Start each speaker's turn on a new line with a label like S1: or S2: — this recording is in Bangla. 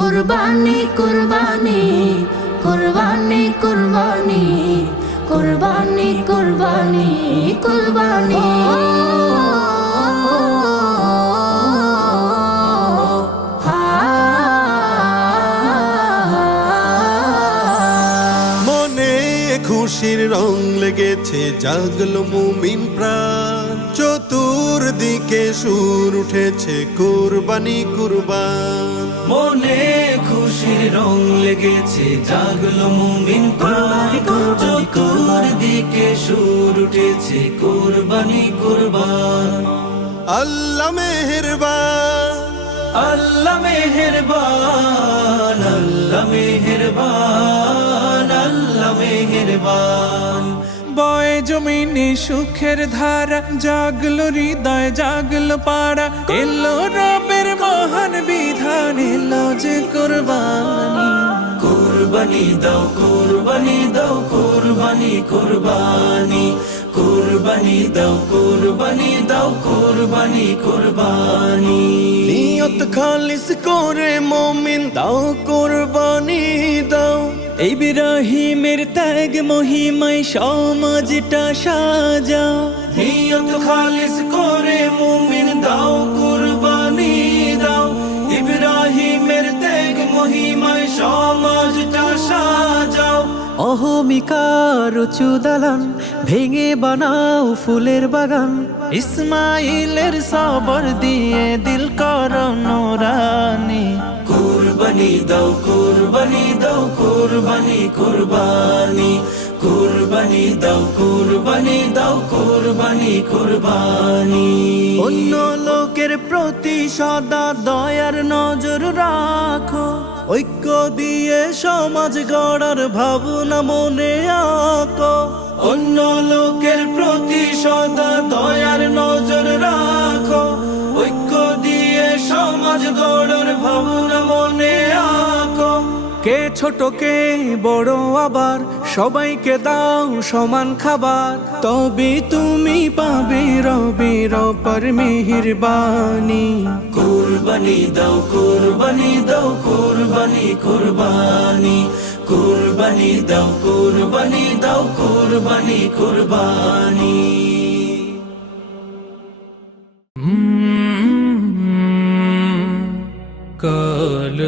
S1: কুরবানি কুরবানি কুরবানি কুরবানি কুরবানি কুরবানি কুরবানি।
S2: খুশির রং লেগেছে জাগলো মুমিন প্রাণ। চতুর্দিকে সুর উঠেছে কুরবানি কুরবান।
S3: মনে খুশির রং লেগেছে জাগলো মুমিন প্রাণ দিকে সুর উঠেছে কুরবানি কুরবান।
S2: আল্লাহ মেহেরবান।
S3: আল্লাহ মেহেরবান আল্লাহ মেহেরবান
S4: বয় জমিনে সুখের ধারা জাগলো হৃদয় জাগলো পাড়া। এলো রবের মহান বিধান এলো যে কোরবানি।
S3: কুরবানি দাও কুরবানি দাও কুরবানি কুরবানি। কুরবানি দাও কুরবানি দাও কুরবানি কুরবানি।
S2: নিয়ত খালিস করে মমিন দাও কুরবানি দাও।
S4: এই বিরাহিমের ত্যাগ মহিমায় সমাজটা সাজা।
S3: নিয়ত খালিস করে মুমিন দাও কুরবানি দাও। ইব্রাহিমের ত্যাগ মহিমায় সমাজটা সাজাও।
S4: অহমিকার উঁচু দালান ভেঙে বানাও ফুলের বাগান। ইসমাইলের সবর দিয়ে দিল কর নোরানি।
S3: কুরবানি দাও কুরবানি দাও কুরবানি কুরবানি কুরবানি দাও কুরবানি দাও কুরবানি কুরবানি।
S4: অন্য লোকের প্রতি সদা দয়ার নজর রাখো। ঐক্য দিয়ে সমাজ গড়ার ভাবনা মনে আঁকো
S3: অন্য লোকের সমাজ গড়ার ভাবনা মনে আঁকো
S4: কে ছোট কে বড় আবার সবাইকে দাও সমান খাবার। তবে তুমি পাবে রবি রপর মেহেরবানি।
S3: কুরবানি দাও কুরবানি দাও কুরবানি কুরবানি। কুরবানি দাও কুরবানি দাও কুরবানি কুরবানি।
S4: काल